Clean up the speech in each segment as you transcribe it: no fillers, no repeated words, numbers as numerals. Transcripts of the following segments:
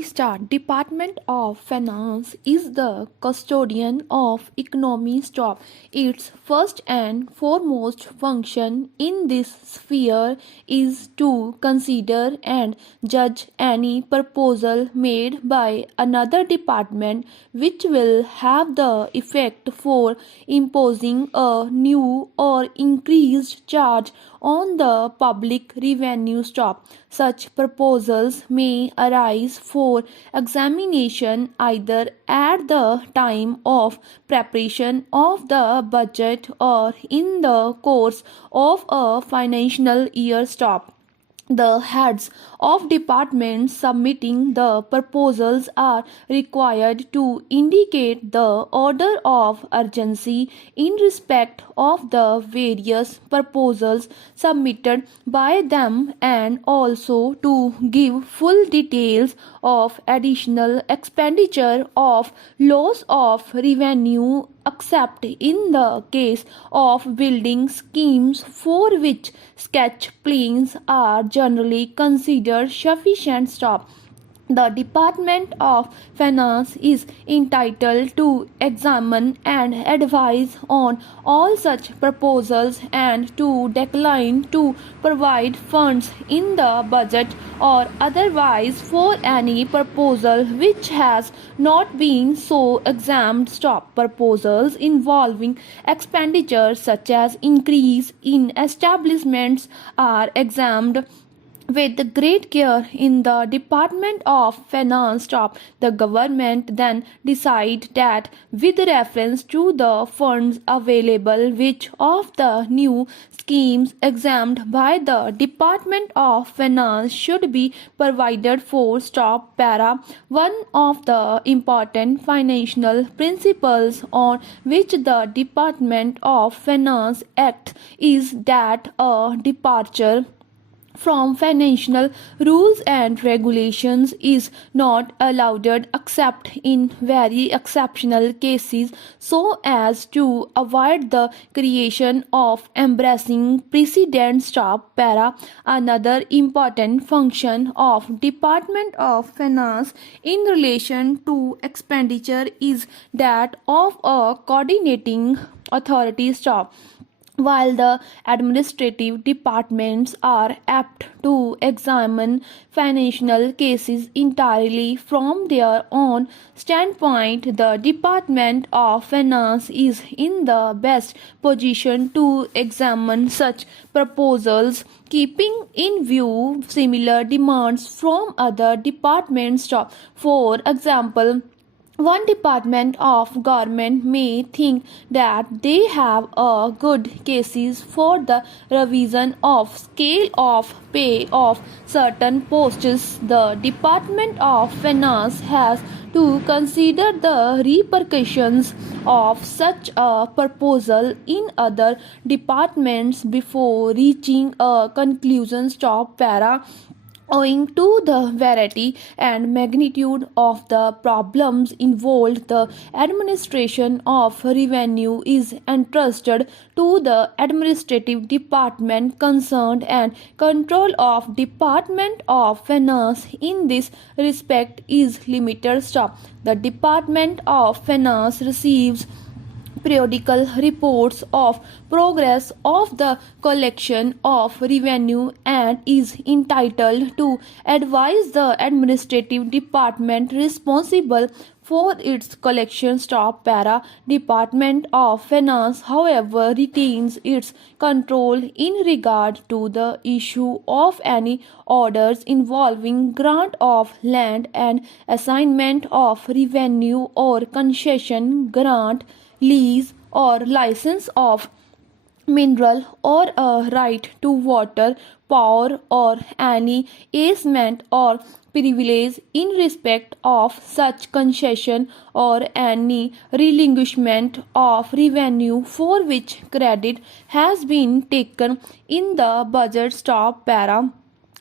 Start Department of Finance is the custodian of economy stop. Its first and foremost function in this sphere is to consider and judge any proposal made by another department which will have the effect for imposing a new or increased charge on the public revenue stop. Such proposals may arise for examination either at the time of preparation of the budget or in the course of a financial year stop. The heads of departments submitting the proposals are required to indicate the order of urgency in respect of the various proposals submitted by them and also to give full details of additional expenditure of loss of revenue except in the case of building schemes for which sketch plans are generally considered sufficient stop. The Department of Finance is entitled to examine and advise on all such proposals and to decline to provide funds in the budget or otherwise for any proposal which has not been so examined. Stop proposals involving expenditures such as increase in establishments are examined with great care in the Department of Finance stop. The government then decide that with reference to the funds available which of the new schemes examined by the Department of Finance should be provided for. Stop para. One of the important financial principles on which the Department of Finance acts is that a departure from financial rules and regulations is not allowed except in very exceptional cases so as to avoid the creation of embarrassing precedent. Stop para. Another important function of Department of Finance in relation to expenditure is that of a coordinating authority. Stop. While the administrative departments are apt to examine financial cases entirely from their own standpoint, the Department of Finance is in the best position to examine such proposals, keeping in view similar demands from other departments. For example, one department of government may think that they have a good cases for the revision of scale of pay of certain posts. The Department of Finance has to consider the repercussions of such a proposal in other departments before reaching a conclusion. Stop para. Owing to the variety and magnitude of the problems involved, the administration of revenue is entrusted to the administrative department concerned, and control of Department of Finance in this respect is limited. Stop. The Department of Finance receives periodical reports of progress of the collection of revenue and is entitled to advise the administrative department responsible for its collection. Stop para. Department of Finance, however, retains its control in regard to the issue of any orders involving grant of land and assignment of revenue or concession, grant, lease or license of mineral or a right to water, power or any easement or privilege in respect of such concession or any relinquishment of revenue for which credit has been taken in the budget. Stop para.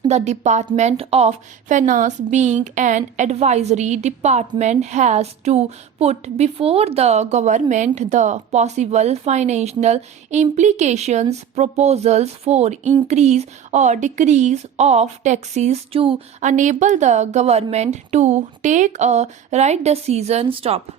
The Department of Finance, being an advisory department, has to put before the government the possible financial implications, proposals for increase or decrease of taxes to enable the government to take a right decision. Stop.